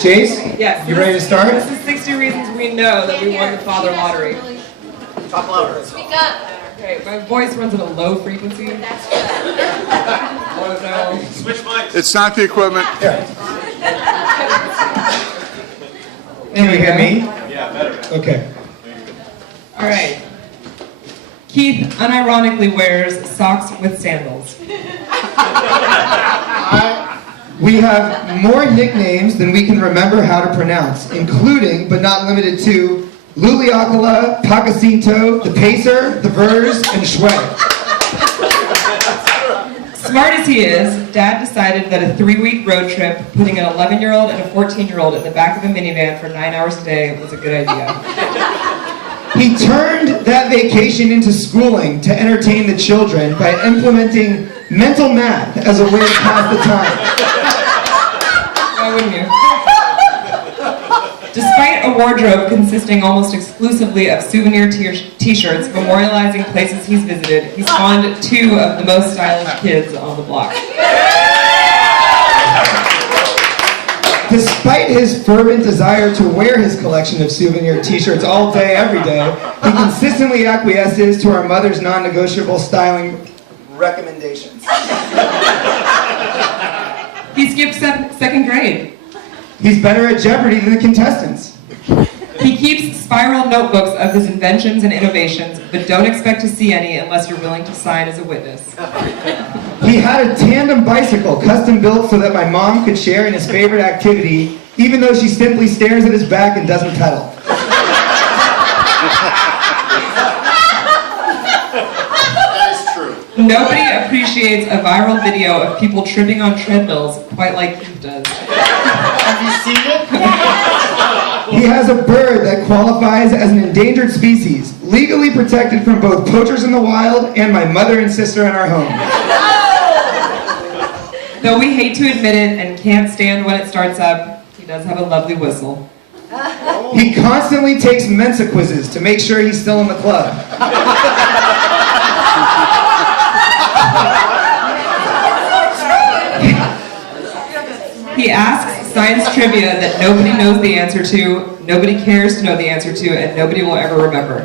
Jace? Yes. You ready to start? This is 60 reasons we know that we won the father lottery. Talk louder. Speak up. Okay, my voice runs at a low frequency. That's good. I want to know. Switch mics. It's not the equipment. Can you hear me? Yeah, better. Okay. All right. Keith unironically wears socks with sandals. We have more nicknames than we can remember how to pronounce, including, but not limited to, Luliacala, Pacacito, the Pacer, the Vers, and Schweg. Smart as he is, Dad decided that a 3-week road trip, putting an 11-year-old and a 14-year-old in the back of a minivan for 9 hours a day was a good idea. He turned that vacation into schooling to entertain the children by implementing mental math as a way to pass the time. Why wouldn't you? Despite a wardrobe consisting almost exclusively of souvenir t-shirts memorializing places he's visited, he spawned 2 of the most stylish kids on the block. Despite his fervent desire to wear his collection of souvenir t-shirts all day, every day, he consistently acquiesces to our mother's non-negotiable styling recommendations. He skipped 2nd grade. He's better at Jeopardy than the contestants. He keeps spiral notebooks of his inventions and innovations, but don't expect to see any unless you're willing to sign as a witness. He had a tandem bicycle custom built so that my mom could share in his favorite activity, even though she simply stares at his back and doesn't pedal. That is true. Nobody appreciates a viral video of people tripping on treadmills quite like Keith does. Have you seen it? He has a bird that qualifies as an endangered species, legally protected from both poachers in the wild and my mother and sister in our home. Though we hate to admit it and can't stand when it starts up, he does have a lovely whistle. He constantly takes Mensa quizzes to make sure he's still in the club. He asks science trivia that nobody knows the answer to, nobody cares to know the answer to, and nobody will ever remember.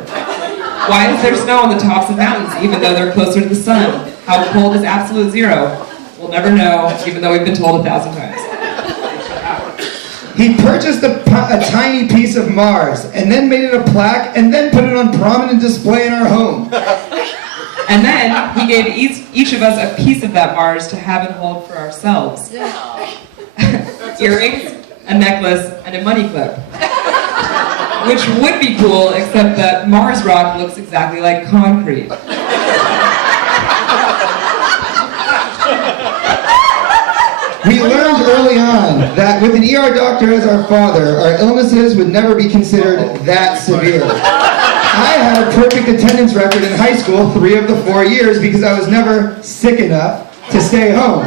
Why is there snow on the tops of mountains even though they're closer to the sun? How cold is absolute zero? We'll never know, even though we've been told 1,000 times. He purchased a tiny piece of Mars, and then made it a plaque, and then put it on prominent display in our home. And then he gave each of us a piece of that Mars to have and hold for ourselves. Earrings, a necklace, and a money clip. Which would be cool, except that Mars rock looks exactly like concrete. We learned early on that with an ER doctor as our father, our illnesses would never be considered that severe. I had a perfect attendance record in high school 3 of the 4 years because I was never sick enough to stay home,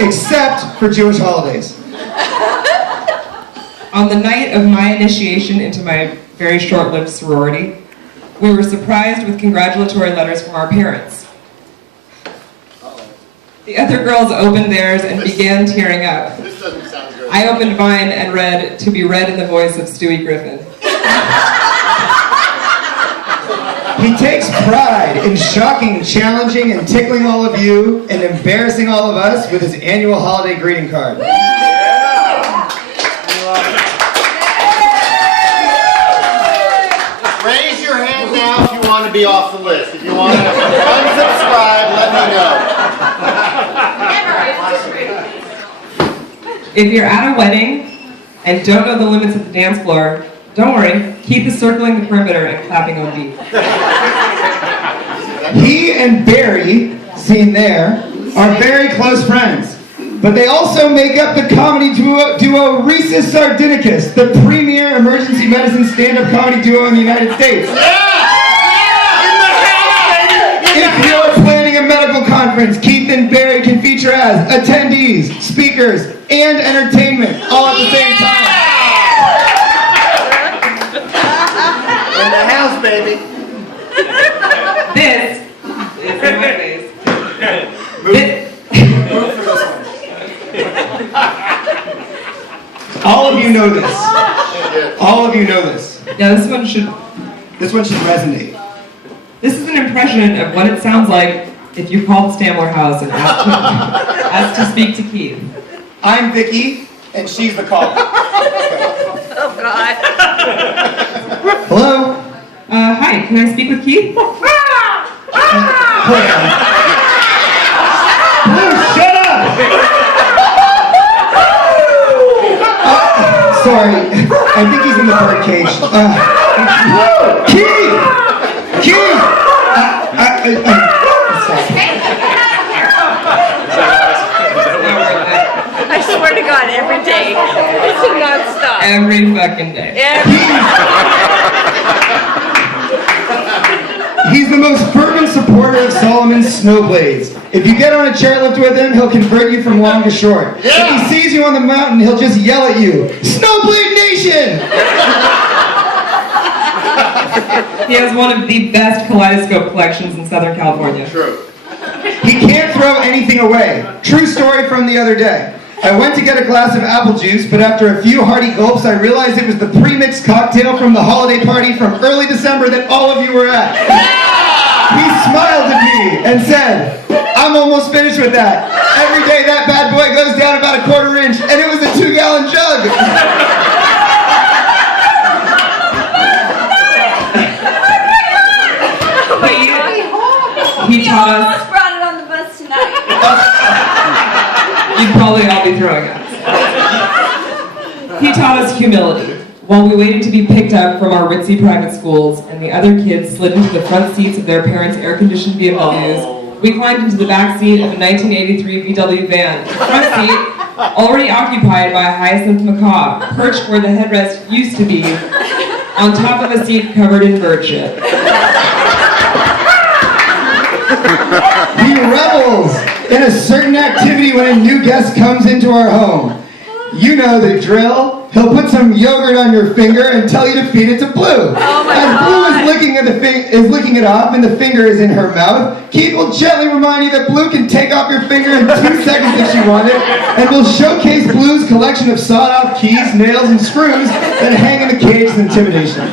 except for Jewish holidays. On the night of my initiation into my very short-lived sorority, we were surprised with congratulatory letters from our parents. The other girls opened theirs and began tearing up. This doesn't sound good. I opened mine and read, "To be read in the voice of Stewie Griffin." He takes pride in shocking, challenging, and tickling all of you and embarrassing all of us with his annual holiday greeting card. Raise your hand now if you want to be off the list. If you want to unsubscribe, let me know. If you're at a wedding and don't know the limits of the dance floor, don't worry, Keith is circling the perimeter and clapping on beat. He and Barry, seen there, are very close friends. But they also make up the comedy duo Rhesus Sardinicus, the premier emergency medicine stand-up comedy duo in the United States. If you're planning a medical conference, Keith and Barry can feature as attendees, speakers, and entertainment all at the same time. In the house, baby. This is my face. Move for this one. All of you know this. All of you know this. Yeah, this one should resonate. This is an impression of what it sounds like if you called the Stamler house and asked to speak to Keith. I'm Vicky, and she's the caller. Oh, God. Hello? Hi, can I speak with Keith? Hold on. Blue, shut up! Sorry, I think he's in the bird cage. Keith! Keith! I swear to God, every day. It's non-stop. Every fucking day. He's the most fervent supporter of Solomon's snowblades. If you get on a chairlift with him, he'll convert you from long to short. Yeah. If he sees you on the mountain, he'll just yell at you, Snowblade Nation! He has one of the best kaleidoscope collections in Southern California. True. He can't throw anything away. True story from the other day. I went to get a glass of apple juice, but after a few hearty gulps, I realized it was the pre-mixed cocktail from the holiday party from early December that all of you were at. He smiled at me and said, I'm almost finished with that. Every day that bad boy goes down about a quarter inch, and it was a 2-gallon jug. He taught us. Almost brought it on the bus tonight. You'd probably all be throwing up. He taught us humility. While we waited to be picked up from our ritzy private schools and the other kids slid into the front seats of their parents' air-conditioned BMWs, we climbed into the back seat of a 1983 VW van. The front seat, already occupied by a hyacinth macaw, perched where the headrest used to be, on top of a seat covered in bird shit. He revels in a certain activity when a new guest comes into our home. You know the drill. He'll put some yogurt on your finger and tell you to feed it to Blue. Oh my As God. Blue is licking it off and the finger is in her mouth, Keith will gently remind you that Blue can take off your finger in 2 seconds if she wanted, and will showcase Blue's collection of sawed-off keys, nails, and screws that hang in the cage as intimidation.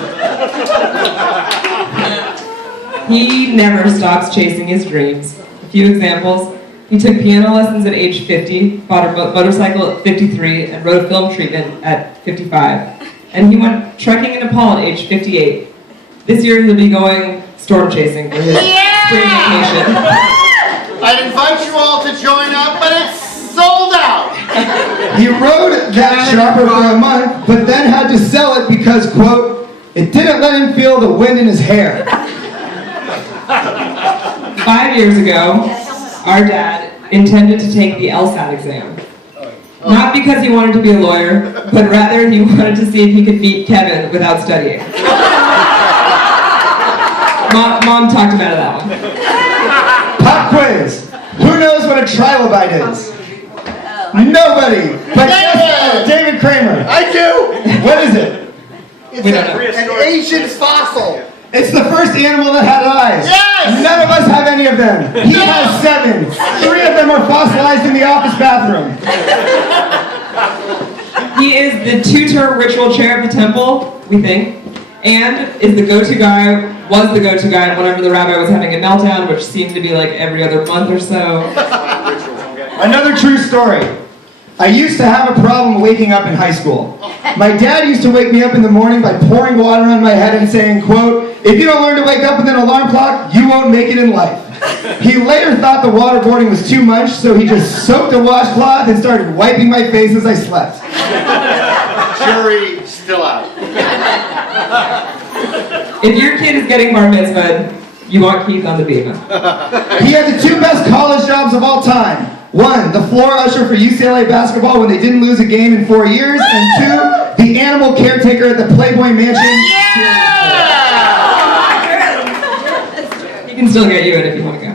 He never stops chasing his dreams. A few examples. He took piano lessons at age 50, bought a motorcycle at 53, and wrote a film treatment at 55. And he went trekking in Nepal at age 58. This year he'll be going storm chasing for his spring vacation. I'd invite you all to join up, but it's sold out. He rode that chopper for a month, but then had to sell it because, quote, it didn't let him feel the wind in his hair. 5 years ago, our dad intended to take the LSAT exam. Not because he wanted to be a lawyer, but rather he wanted to see if he could beat Kevin without studying. Mom talked him out of that one. Pop quiz. Who knows what a trilobite is? Nobody. But David Kramer. I do. What is it? It's We don't know. an ancient fossil. It's the first animal that had eyes. Yes! None of us have any of them. He has 7. 3 of them are fossilized in the office bathroom. He is the 2-term ritual chair of the temple, we think, and is the go-to guy, was the go-to guy whenever the rabbi was having a meltdown, which seemed to be like every other month or so. Another true story. I used to have a problem waking up in high school. My dad used to wake me up in the morning by pouring water on my head and saying, quote, if you don't learn to wake up with an alarm clock, you won't make it in life. He later thought the waterboarding was too much, so he just soaked a washcloth and started wiping my face as I slept. Jury still out. If your kid is getting bar mitzvahed, you want Keith on the beam. He had the 2 best college jobs of all time. 1, the floor usher for UCLA basketball when they didn't lose a game in 4 years, and 2, the animal caretaker at the Playboy Mansion. He can still get you in if you want to go.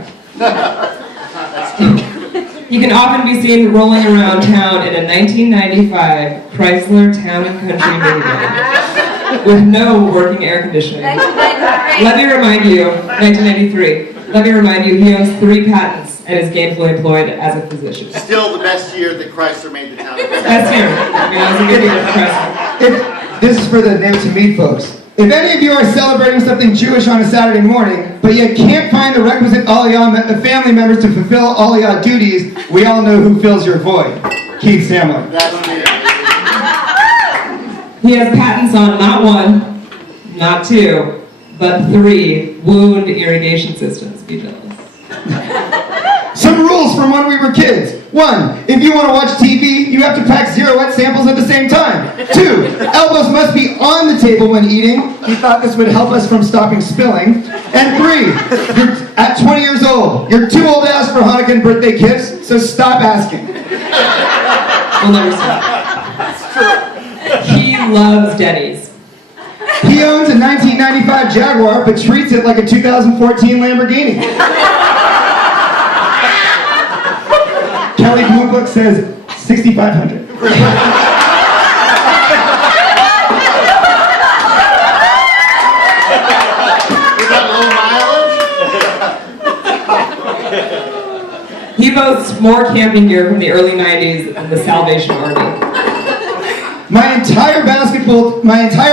He can often be seen rolling around town in a 1995 Chrysler Town and Country minivan with no working air conditioning. 1993. Let me remind you, 1993. Let me remind you, he owns 3 patents and is gainfully employed as a physician. Still the best year that Chrysler made the town. Best year. I mean, that was a good year for Chrysler. This is for the Name to Meet folks. If any of you are celebrating something Jewish on a Saturday morning, but yet can't find the requisite Aliyah family members to fulfill Aliyah duties, we all know who fills your void. Keith Stamler. That's me. He has patents on not one, not two, but 3 wound irrigation systems. Be jealous. Some rules from when we were kids. 1, if you want to watch TV, you have to pack 0 wet samples at the same time. 2, elbows must be on the table when eating. He thought this would help us from stopping spilling. And 3, you're at 20 years old. You're too old to ask for Hanukkah and birthday gifts, so stop asking. We'll never stop. He loves Denny's. He owns a 1995 Jaguar, but treats it like a 2014 Lamborghini. Kelly Blue Book says 6,500. Is that low mileage? He boasts more camping gear from the early 90s than the Salvation Army. My entire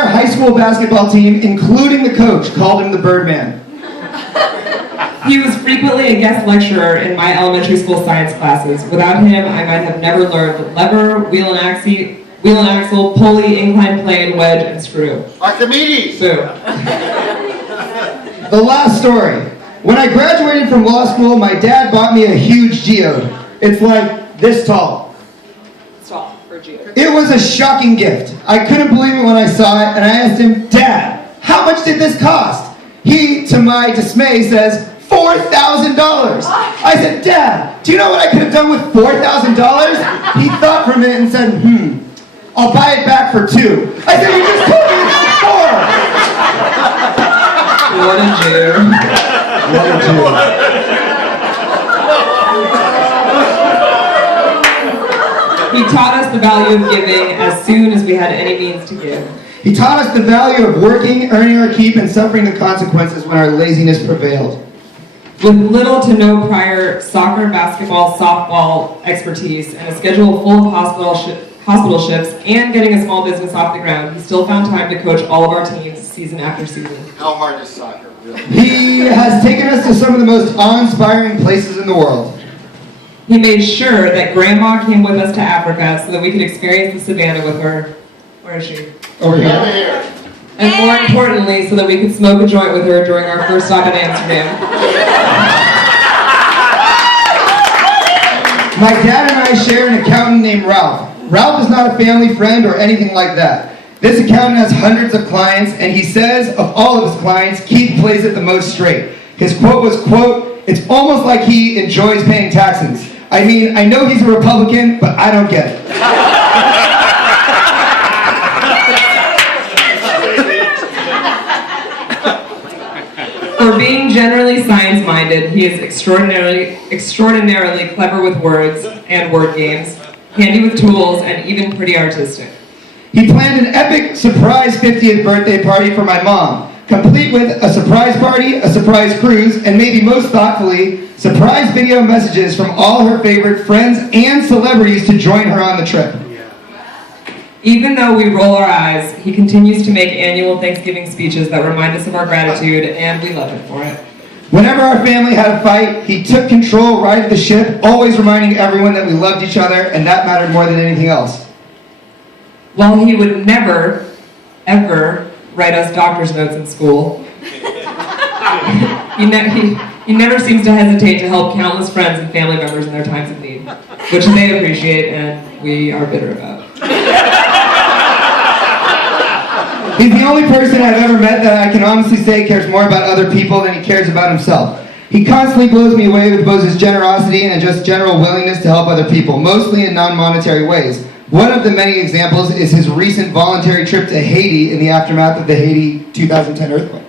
high school basketball team, including the coach, called him the Birdman. He was frequently a guest lecturer in my elementary school science classes. Without him, I might have never learned lever, wheel and axle, pulley, incline plane, wedge, and screw. Archimedes. Boo. The last story. When I graduated from law school, my dad bought me a huge geode. It's like this tall. Stop for Geo. It was a shocking gift. I couldn't believe it when I saw it, and I asked him, Dad, how much did this cost? He, to my dismay, says, $4,000. I said, Dad, do you know what I could have done with $4,000? He thought for a minute and said, I'll buy it back for 2. I said, you just told me it's 4. What a Jew. What a Jew. He taught us the value of giving as soon as we had any means to give. He taught us the value of working, earning our keep, and suffering the consequences when our laziness prevailed. With little to no prior soccer, basketball, softball expertise, and a schedule full of hospital shifts, and getting a small business off the ground, he still found time to coach all of our teams season after season. How hard is soccer, really? He has taken us to some of the most awe-inspiring places in the world. He made sure that Grandma came with us to Africa so that we could experience the savannah with her. Where is she? Over Over here. here. And more importantly, so that we could smoke a joint with her during our first stop in Amsterdam. My dad and I share an accountant named Ralph. Ralph is not a family friend or anything like that. This accountant has hundreds of clients, and he says of all of his clients, Keith plays it the most straight. His quote was, quote, it's almost like he enjoys paying taxes. I mean, I know he's a Republican, but I don't get it. For being generally science-minded, he is extraordinarily clever with words and word games, handy with tools, and even pretty artistic. He planned an epic surprise 50th birthday party for my mom, complete with a surprise party, a surprise cruise, and maybe most thoughtfully, surprise video messages from all her favorite friends and celebrities to join her on the trip. Even though we roll our eyes, he continues to make annual Thanksgiving speeches that remind us of our gratitude, and we love him for it. Whenever our family had a fight, he took control, righted the ship, always reminding everyone that we loved each other, and that mattered more than anything else. While he would never, ever write us doctor's notes in school, he never seems to hesitate to help countless friends and family members in their times of need, which they appreciate and we are bitter about. He's the only person I've ever met that I can honestly say cares more about other people than he cares about himself. He constantly blows me away with both his generosity and just general willingness to help other people, mostly in non-monetary ways. One of the many examples is his recent voluntary trip to Haiti in the aftermath of the Haiti 2010 earthquake.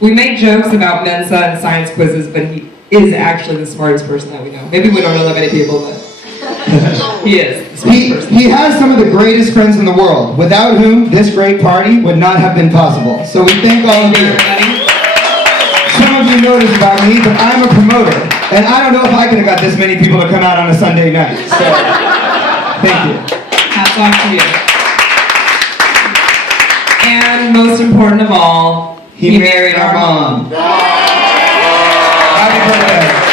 We make jokes about Mensa and science quizzes, but he is actually the smartest person that we know. Maybe we don't know that many people, but he is the smartest person. He has some of the greatest friends in the world, without whom this great party would not have been possible. So we thank all of you. Everybody. Some of you know this about me, but I'm a promoter. And I don't know if I could have got this many people to come out on a Sunday night. So, thank you. Hats off to you. And most important of all, He married our mom. Happy birthday.